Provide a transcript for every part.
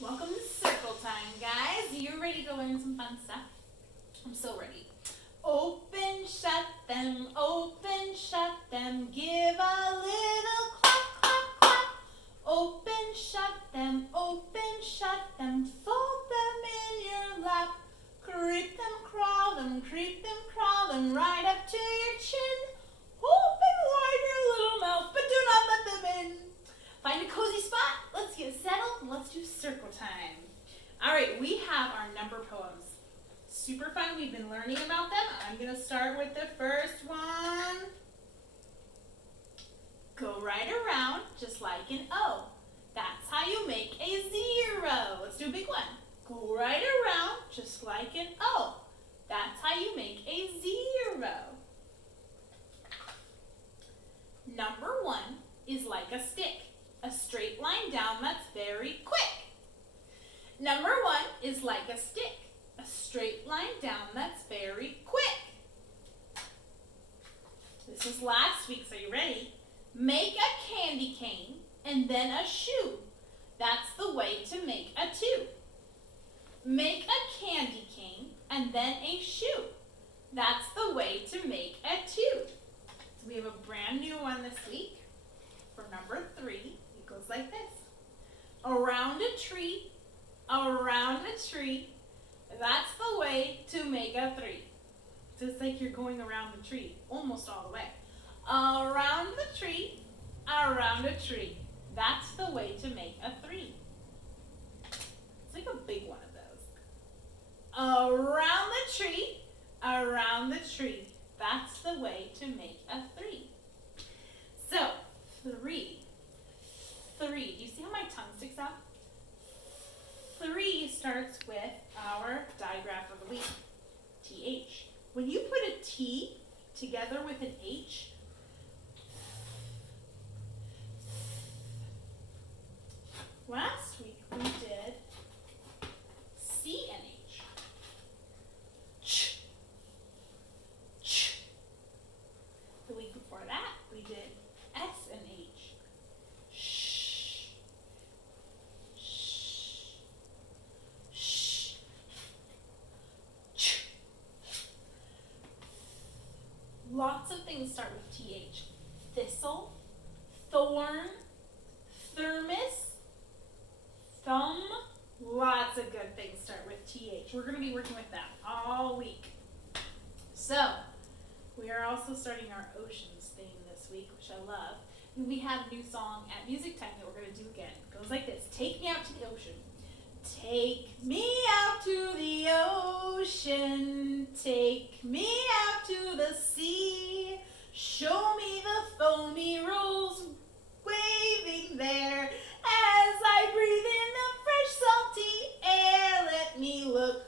Welcome to Circle Time, guys. You ready to learn some fun stuff? I'm so ready. Open, shut them, give a little clap, clap, clap. Open, shut them, fold them in your lap. Creep them, crawl them right up to your chin. Open wide your little mouth, but do not let them in. Find a cozy spot, let's get settled, and let's do circle time. All right, we have our number poems. Super fun, we've been learning about them. I'm going to start with the first one. Go right around, just like an O. That's how you make a zero. Let's do a big one. Go right around, just like an O. That's how you make a zero. Number one is like a stick. A straight line down that's very quick. Number one is like a stick. A straight line down that's very quick. This is last week's. Are you ready? Make a candy cane and then a shoe. That's the way to make a two. Make a candy cane and then a shoe. That's the way to make a two. So we have a brand new one this week for number 3. It goes like this. Around a tree, that's the way to make a 3. So it's like you're going around the tree, almost all the way. Around the tree, that's the way to make a 3. It's like a big one of those. Around the tree, that's the way to make a 3. So, 3. Do you see how my tongue sticks out? 3 starts with our digraph of the week, TH. When you put a T together with an H, last week we did C and H. Ch. The week before that we did S and H. Lots of things start with TH. Thistle, thorn, thermos, thumb. Lots of good things start with TH. We're going to be working with that all week. So, we are also starting our oceans theme this week, which I love. And we have a new song at Music Time that we're going to do again. It goes like this. Take me out to the ocean. Take me out to the ocean, take me out to the sea, show me the foamy rolls waving there as I breathe in the fresh salty air. Let me look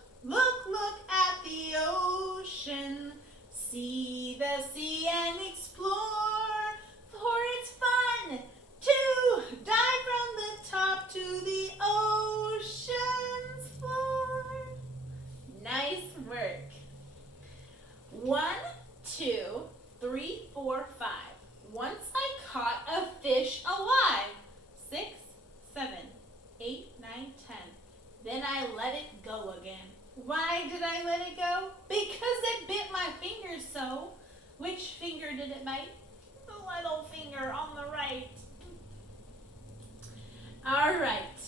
at the ocean, see the sea and explore, for it's fun to dive from the top to the ocean's floor. Nice work. 1, 2, 3, 4, 5. Once I caught a fish alive. 6, 7, 8, 9, 10. Then I let it go again. Why did I let it go? Because it bit my finger so. Which finger did it bite? The little finger on the right. All right,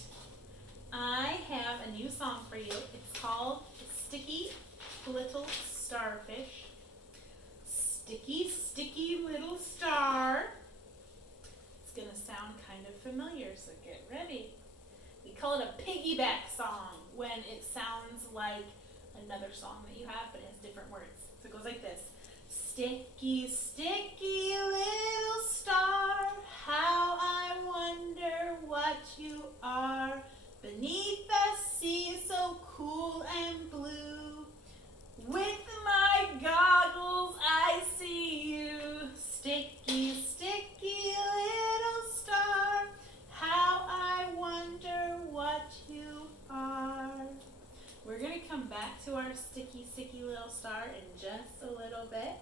I have a new song for you. It's called Sticky Little Starfish. Sticky, sticky little star. It's going to sound kind of familiar, so get ready. We call it a piggyback song when it sounds like another song that you have, but it has different words. So it goes like this. Sticky, sticky little star, how I wonder what you are. Beneath the sea so cool and blue, with my goggles I see you. Sticky, sticky little star, how I wonder what you are. We're going to come back to our sticky, sticky little star in just a little bit.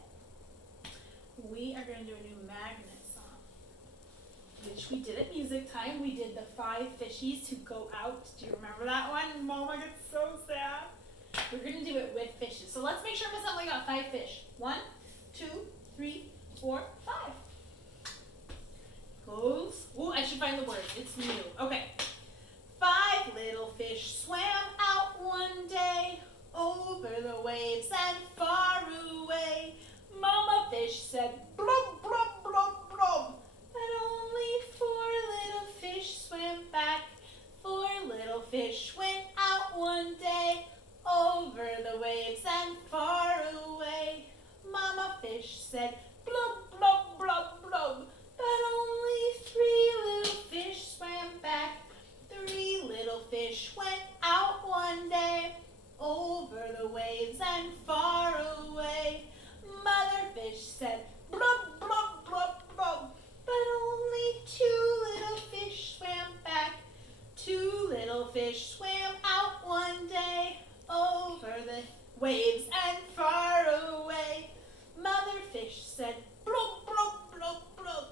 We are going to do a new magnet song. We which we did at music time. We did the 5 fishies who go out. Do you remember that one? Mama gets so sad. We're going to do it with fishes. So let's make sure Miss Emily got 5 fish. 1, 2, 3, 4, 5. Goes. Oh, I should find the word. It's new. Okay. 5 little fish swam out one day over the waves and far away. Mama fish said, blub, blub, blub, blub. But only 4 little fish swam back. 4 little fish went out one day over the waves and far away. Mama fish said, blub, blub, blub, blub. But only 3 little fish swam back. 3 little fish went out one day over the waves and far away. Mother fish said, blub, blub, blub, blub. But only 2 little fish swam back. 2 little fish swam out one day over the waves and far away. Mother fish said, blub, blub, blub, blub.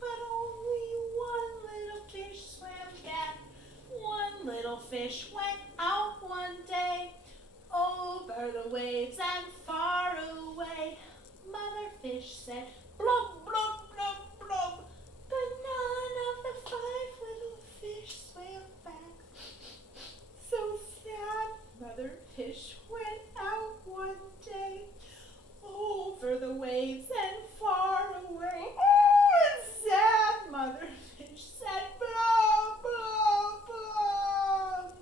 But only 1 little fish swam back. 1 little fish went out one day over the waves and far away. Mother fish said, blub, blub, blub, blub. But none of the 5 little fish swam back. So sad. Mother fish went out one day over the waves and far away. Oh, it's sad. Mother fish said, blub, blub, blub.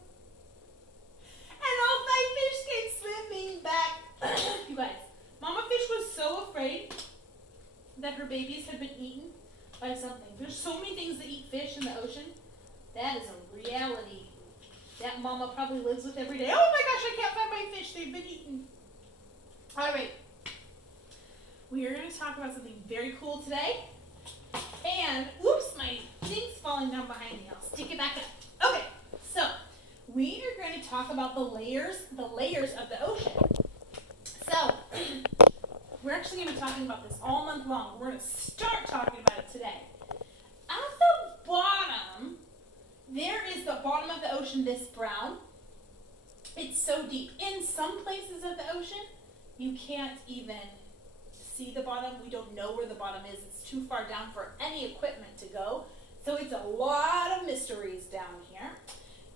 And all 5 fish came swimming back. You guys, Mama fish was so afraid that her babies had been eaten by something. There's so many things that eat fish in the ocean. That is a reality that Mama probably lives with every day. Oh my gosh, I can't find my fish. They've been eaten. All right. We are going to talk about something very cool today. And, oops, my thing's falling down behind me. I'll stick it back up. Okay, so we are going to talk about the layers of the ocean. So, we're actually going to be talking about this all month long. We're going to start talking about it today. At the bottom, there is the bottom of the ocean, this brown. It's so deep. In some places of the ocean, you can't even see the bottom. We don't know where the bottom is. It's too far down for any equipment to go. So it's a lot of mysteries down here.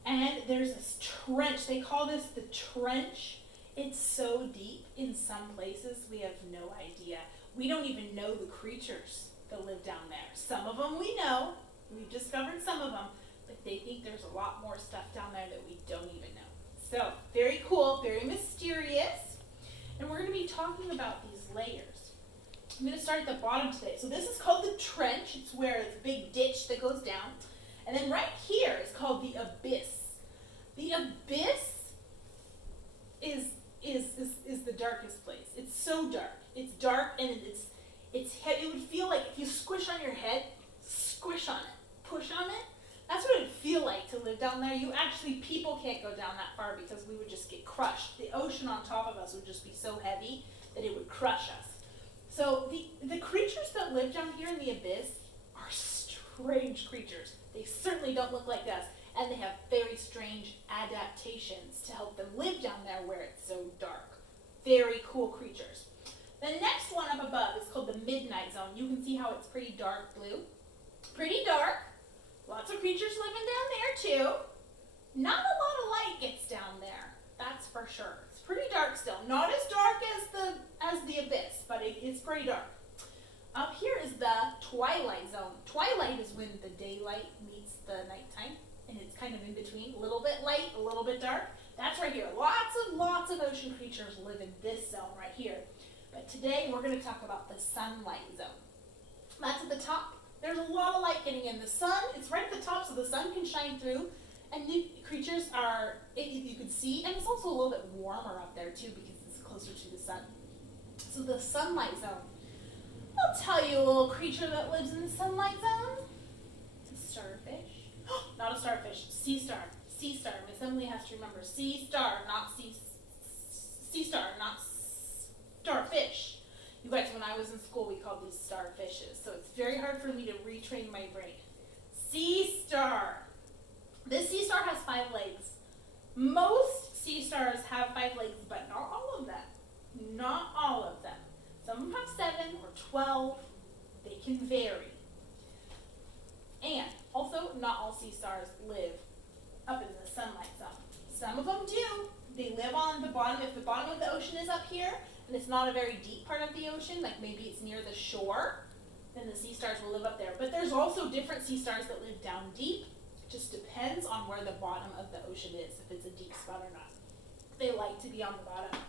And there's this trench. They call this the trench. It's so deep in some places we have no idea. We don't even know the creatures that live down there. Some of them we know. We've discovered some of them. But they think there's a lot more stuff down there that we don't even know. So, very cool, very mysterious. And we're going to be talking about these layers. I'm going to start at the bottom today. So this is called the trench. It's where it's a big ditch that goes down. And then right here is called the abyss. The abyss is the darkest place. It's so dark. It's dark and it would feel like if you squish on your head, squish on it, push on it. That's what it would feel like to live down there. People can't go down that far because we would just get crushed. The ocean on top of us would just be so heavy that it would crush us. So the creatures that live down here in the abyss are strange creatures. They certainly don't look like us, and they have very strange adaptations to help them live down there where it's so dark. Very cool creatures. The next one up above is called the midnight zone. You can see how it's pretty dark blue. Pretty dark. Lots of creatures living down there too. Not a lot of light gets down there, that's for sure. It's pretty dark still. Not as dark as the abyss, but it's pretty dark. Up here is the twilight zone. Twilight is when the daylight meets the nighttime, and it's kind of in between, a little bit light, a little bit dark. That's right here. Lots of ocean creatures live in this zone right here. But today we're going to talk about the sunlight zone. That's at the top. There's a lot of light getting in. The sun, it's right at the top so the sun can shine through. And the creatures you can see, and it's also a little bit warmer up there too because it's closer to the sun. So the sunlight zone. I'll tell you a little creature that lives in the sunlight zone. It's a starfish. Not a starfish, sea star. Sea star. Miss Emily has to remember sea star, not sea star, not starfish. You guys, when I was in school, we called these starfishes. So it's very hard for me to retrain my brain. Sea star. This sea star has 5 legs. Most sea stars have 5 legs, but not all of them. Not all of them. Some of them have 7 or 12. They can vary. And also, not all sea stars live up in the sunlight zone. Some of them do. They live on the bottom. If the bottom of the ocean is up here, and it's not a very deep part of the ocean, like maybe it's near the shore, then the sea stars will live up there. But there's also different sea stars that live down deep. It just depends on where the bottom of the ocean is, if it's a deep spot or not. They like to be on the bottom.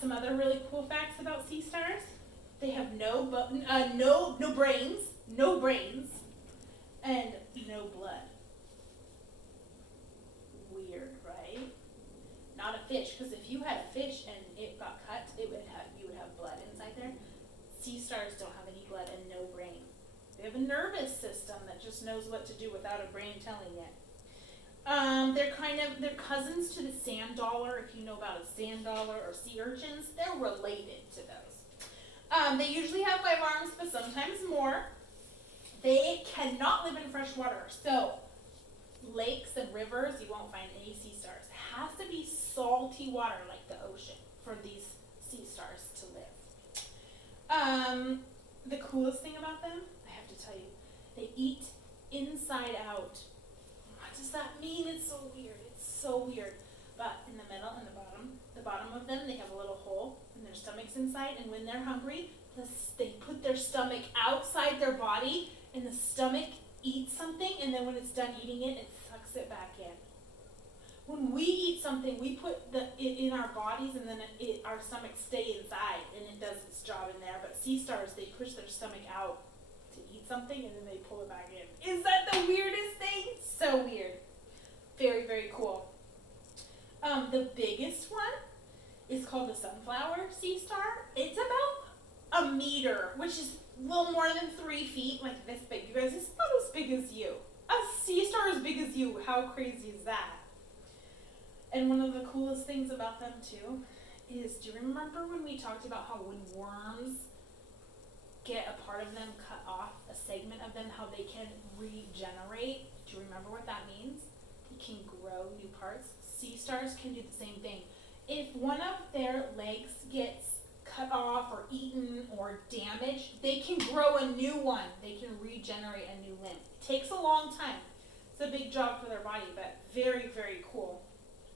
Some other really cool facts about sea stars. They have no brains, and no blood. Weird, right? Not a fish, because if you had a fish and it got cut, you would have blood inside there. Sea stars don't have any blood and no brain. They have a nervous system that just knows what to do without a brain telling it. They're cousins to the sand dollar. If you know about a sand dollar or sea urchins, they're related to those. They usually have 5 arms, but sometimes more. They cannot live in fresh water. So lakes and rivers, you won't find any sea stars. It has to be salty water like the ocean for these sea stars to live. The coolest thing about them, I have to tell you, they eat inside out. What does that mean? It's so weird. It's so weird. But in the middle and the bottom of them, they have a little hole and their stomach's inside, and when they're hungry, they put their stomach outside their body, and the stomach eats something, and then when it's done eating it, it sucks it back in. When we eat something, we put it in our bodies, and then our stomachs stay inside, and it does its job in there. But sea stars, they push their stomach out to eat something, and then they pull it back in. Is that the weirdest thing? So weird. Very, very cool. The biggest one is called the sunflower sea star. It's about a meter, which is a little more than 3 feet, like this big. You guys, it's about as big as you. A sea star as big as you. How crazy is that? And one of the coolest things about them too is, do you remember when we talked about how when worms get a part of them cut off, a segment of them, how they can regenerate? Do you remember what that means? They can grow new parts. Sea stars can do the same thing. If one of their legs gets cut off or eaten or damaged, they can grow a new one. They can regenerate a new limb. It takes a long time. It's a big job for their body, but very, very cool.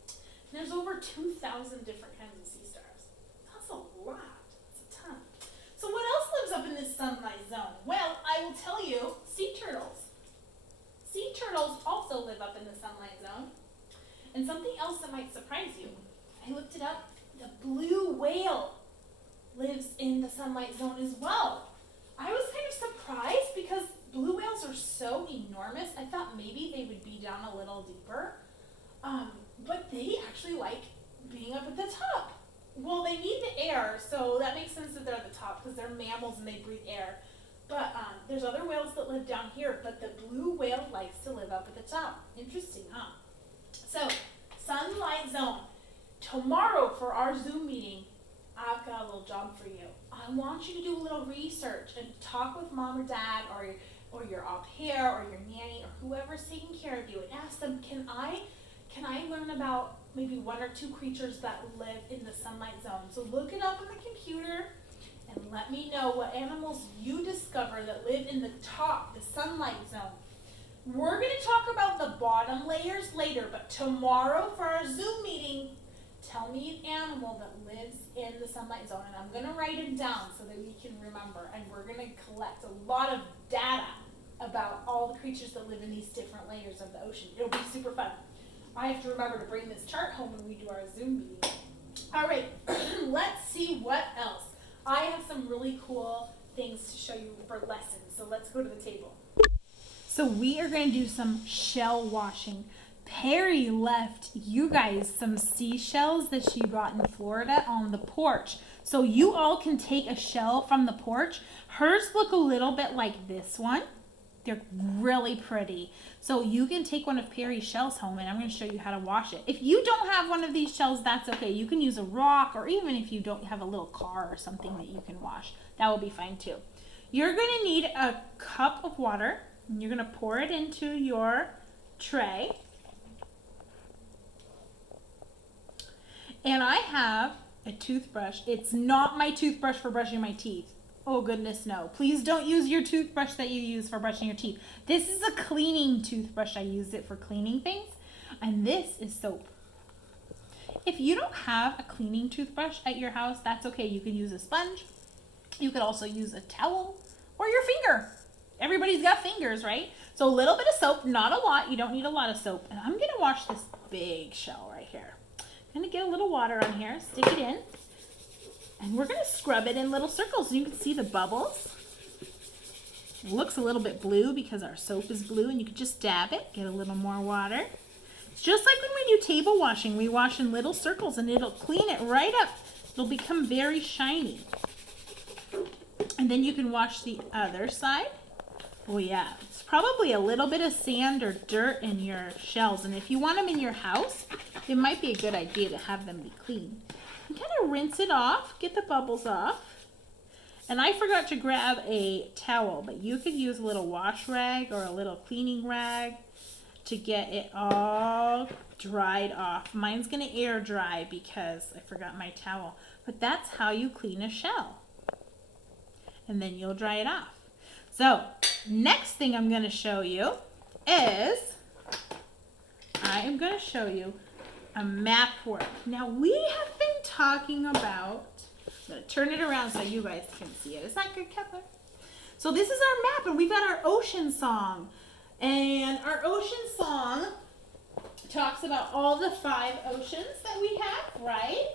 And there's over 2,000 different kinds of sea stars. That's a lot. That's a ton. So what else lives up in this sunlight zone? Well, I will tell you, sea turtles. Sea turtles also live up in the sunlight zone. And something else that might surprise you, I looked it up. The blue whale lives in the sunlight zone as well. I was kind of surprised because blue whales are so enormous. I thought maybe they would be down a little deeper. But they actually like being up at the top. Well, they need the air, so that makes sense that they're at the top because they're mammals and they breathe air. But there's other whales that live down here, but the blue whale likes to live up at the top. Interesting, huh? So, sunlight zone. Tomorrow for our Zoom meeting, I've got a little job for you. I want you to do a little research and talk with mom or dad or your au pair or your nanny or whoever's taking care of you and ask them, can I learn about maybe 1 or 2 creatures that live in the sunlight zone? So look it up on the computer and let me know what animals you discover that live in the top, the sunlight zone. We're going to talk about the bottom layers later, but tomorrow for our Zoom meeting, tell me an animal that lives in the sunlight zone, and I'm going to write it down so that we can remember, and we're going to collect a lot of data about all the creatures that live in these different layers of the ocean. It'll be super fun. I have to remember to bring this chart home when we do our Zoom meeting. All right, let's see what else. I have some really cool things to show you for lessons, so let's go to the table. So we are going to do some shell washing. Perry left you guys some seashells that she brought in Florida on the porch. So you all can take a shell from the porch. Hers look a little bit like this one. They're really pretty. So you can take one of Perry's shells home, and I'm going to show you how to wash it. If you don't have one of these shells, that's okay. You can use a rock, or even if you don't have a little car or something that you can wash, that will be fine too. You're going to need a cup of water. And you're going to pour it into your tray. And I have a toothbrush. It's not my toothbrush for brushing my teeth. Oh goodness, no. Please don't use your toothbrush that you use for brushing your teeth. This is a cleaning toothbrush. I use it for cleaning things. And this is soap. If you don't have a cleaning toothbrush at your house, that's okay. You can use a sponge. You could also use a towel or your finger. Everybody's got fingers, right? So a little bit of soap, not a lot. You don't need a lot of soap. And I'm going to wash this big shell right here. I'm going to get a little water on here, stick it in, and we're going to scrub it in little circles so you can see the bubbles. It looks a little bit blue because our soap is blue, and you can just dab it, get a little more water. It's just like when we do table washing. We wash in little circles and it'll clean it right up. It'll become very shiny. And then you can wash the other side. Oh yeah, it's probably a little bit of sand or dirt in your shells, and if you want them in your house, it might be a good idea to have them be clean. And kind of rinse it off, get the bubbles off. And I forgot to grab a towel, but you could use a little wash rag or a little cleaning rag to get it all dried off. Mine's gonna air dry because I forgot my towel, but that's how you clean a shell. And then you'll dry it off. So, next thing I'm going to show you is, I am going to show you a map work. Now, we have been talking about, I'm going to turn it around so you guys can see it. Is that good, Kepler? So this is our map, and we've got our ocean song. And our ocean song talks about all the 5 oceans that we have, right?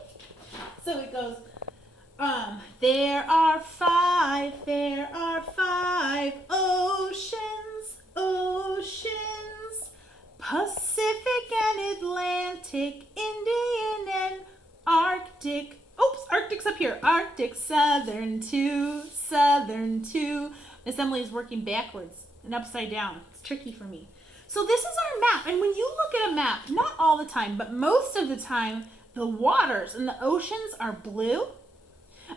So it goes, there are five oceans, Pacific and Atlantic, Indian and Arctic. Oops, Arctic's up here. Arctic, southern two. Miss Emily is working backwards and upside down. It's tricky for me. So this is our map, and when you look at a map, not all the time, but most of the time, the waters and the oceans are blue.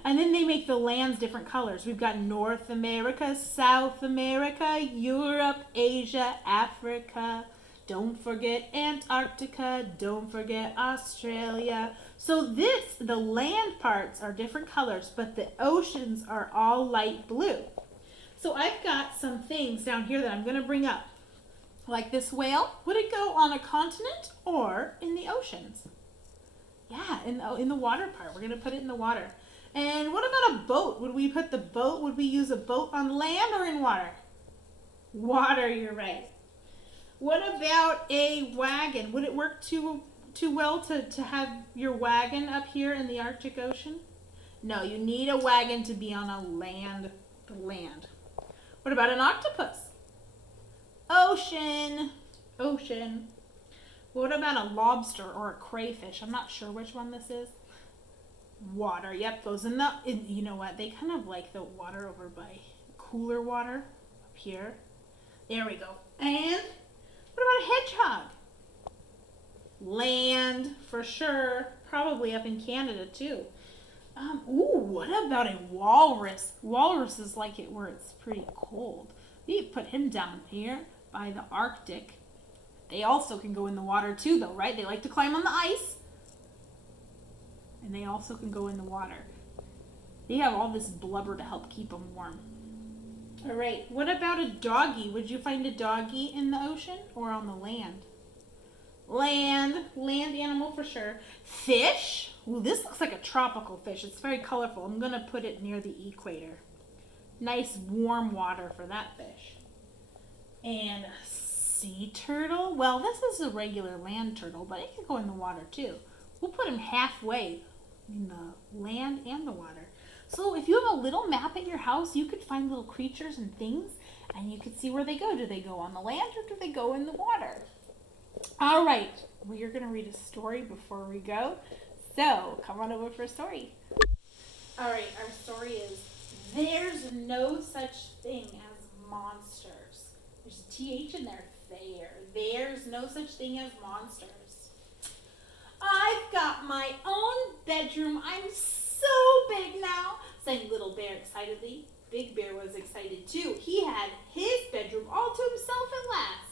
And then they make the lands different colors. We've got North America, South America, Europe, Asia, Africa. Don't forget Antarctica. Don't forget Australia. So the land parts are different colors, but the oceans are all light blue. So I've got some things down here that I'm going to bring up. Like this whale, would it go on a continent or in the oceans? Yeah, in the water part. We're going to put it in the water. And what about a boat? Would we use a boat on land or in water? Water, you're right. What about a wagon? Would it work too well to have your wagon up here in the Arctic Ocean? No, you need a wagon to be on a land. What about an octopus? Ocean. What about a lobster or a crayfish? I'm not sure which one this is. Water, yep, goes in you know what, they kind of like the water over by cooler water up here. There we go. And what about a hedgehog? Land, for sure. Probably up in Canada, too. What about a walrus? Walruses like it where it's pretty cold. We put him down here by the Arctic. They also can go in the water, too, though, right? They like to climb on the ice. And they also can go in the water. They have all this blubber to help keep them warm. All right, what about a doggy? Would you find a doggy in the ocean or on the land? Land animal for sure. Fish. Ooh, this looks like a tropical fish. It's very colorful. I'm going to put it near the equator. Nice warm water for that fish. And a sea turtle. Well, this is a regular land turtle, but it can go in the water too. We'll put him halfway in the land and the water. So if you have a little map at your house, you could find little creatures and things, and you could see where they go. Do they go on the land or do they go in the water? All right, we are going to read a story before we go. So come on over for a story. All right, our story is There's No Such Thing as Monsters. There's a TH in there. There's no such thing as monsters. I've got my own bedroom. I'm so big now, sang Little Bear excitedly. Big Bear was excited too. He had his bedroom all to himself at last.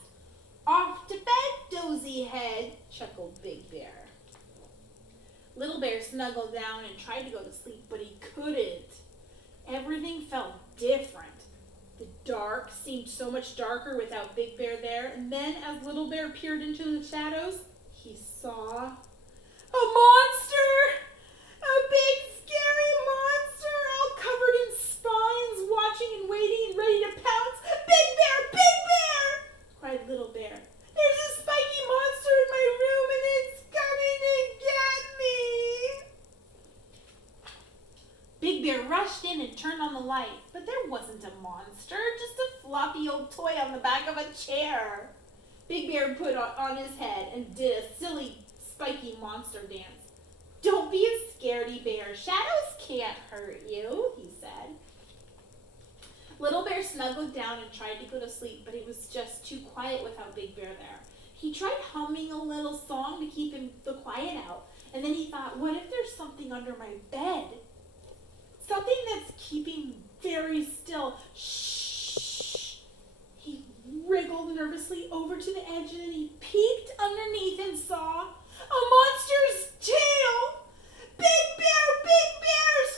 Off to bed, dozy head, chuckled Big Bear. Little Bear snuggled down and tried to go to sleep, but he couldn't. Everything felt different. The dark seemed so much darker without Big Bear there, and then as Little Bear peered into the shadows, he saw a monster! A big, scary monster, all covered in spines, watching and waiting and ready to pounce. Big Bear! Big Bear! Cried Little Bear. There's a spiky monster in my room and it's coming to get me! Big Bear rushed in and turned on the light, but there wasn't a monster, just a floppy old toy on the back of a chair. Big Bear put on his head and did a silly, spiky monster dance. Don't be a scaredy bear. Shadows can't hurt you, he said. Little Bear snuggled down and tried to go to sleep, but it was just too quiet without Big Bear there. He tried humming a little song to keep the quiet out, and then he thought, what if there's something under my bed? Something that's keeping very still. Shh. He wriggled nervously over to the edge and then he peeked underneath and saw a monster's tail. Big Bear,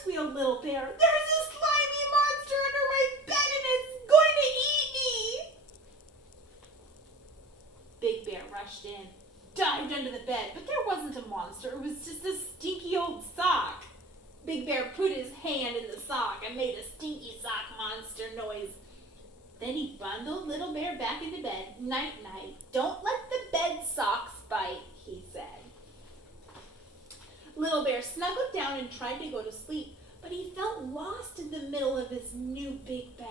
squealed Little Bear. There's a slimy monster under my bed and it's going to eat me. Big Bear rushed in, dived under the bed, but there wasn't a monster. It was just a stinky old sock. Big Bear put his hand in the sock and made a stinky sock monster noise. Then he bundled Little Bear back into bed. Night, night. Don't let the bed socks bite, he said. Little Bear snuggled down and tried to go to sleep, but he felt lost in the middle of his new big bed.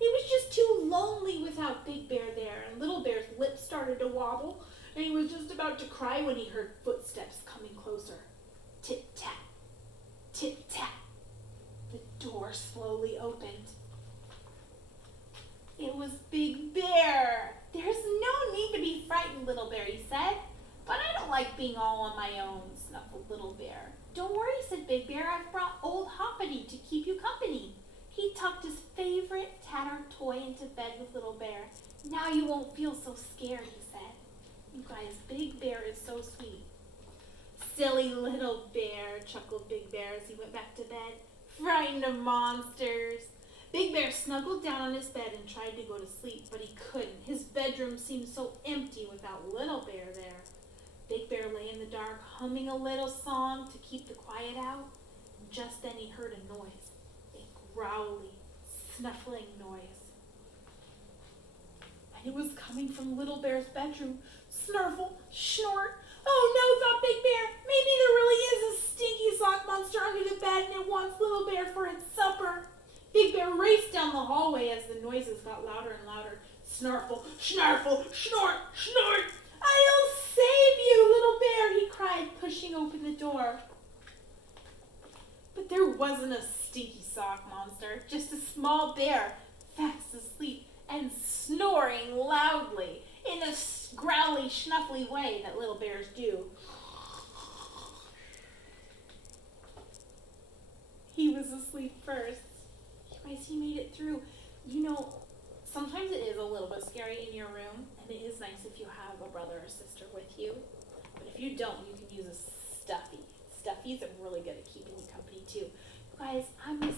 It was just too lonely without Big Bear there, and Little Bear's lips started to wobble, and he was just about to cry when he heard footsteps coming closer. Tip-tap. Tip-tap. The door slowly opened. It was Big Bear. There's no need to be frightened, Little Bear, he said. But I don't like being all on my own, snuffled Little Bear. Don't worry, said Big Bear. I've brought old Hoppity to keep you company. He tucked his favorite tattered toy into bed with Little Bear. Now you won't feel so scared, he said. You guys, Big Bear is so sweet. Silly Little Bear, chuckled Big Bear as he went back to bed. Frightened of monsters. Big Bear snuggled down on his bed and tried to go to sleep, but he couldn't. His bedroom seemed so empty without Little Bear there. Big Bear lay in the dark, humming a little song to keep the quiet out. And just then he heard a noise, a growly, snuffling noise. And it was coming from Little Bear's bedroom. Snurfle, snort. Oh no, thought Big Bear. Maybe there really is a stinky sock monster under the bed and it wants Little Bear for its supper. Big Bear raced down the hallway as the noises got louder and louder. Snarfle, snarfle, snort, snort. I'll save you, Little Bear, he cried, pushing open the door. But there wasn't a stinky sock monster, just a small bear, fast asleep and snoring loudly in a growly, snuffly way that little bears do. He was asleep first. Guys, he made it through. You know, sometimes it is a little bit scary in your room, and it is nice if you have a brother or sister with you. But if you don't, you can use a stuffy. Stuffies are really good at keeping you company too. Guys, I'm Miss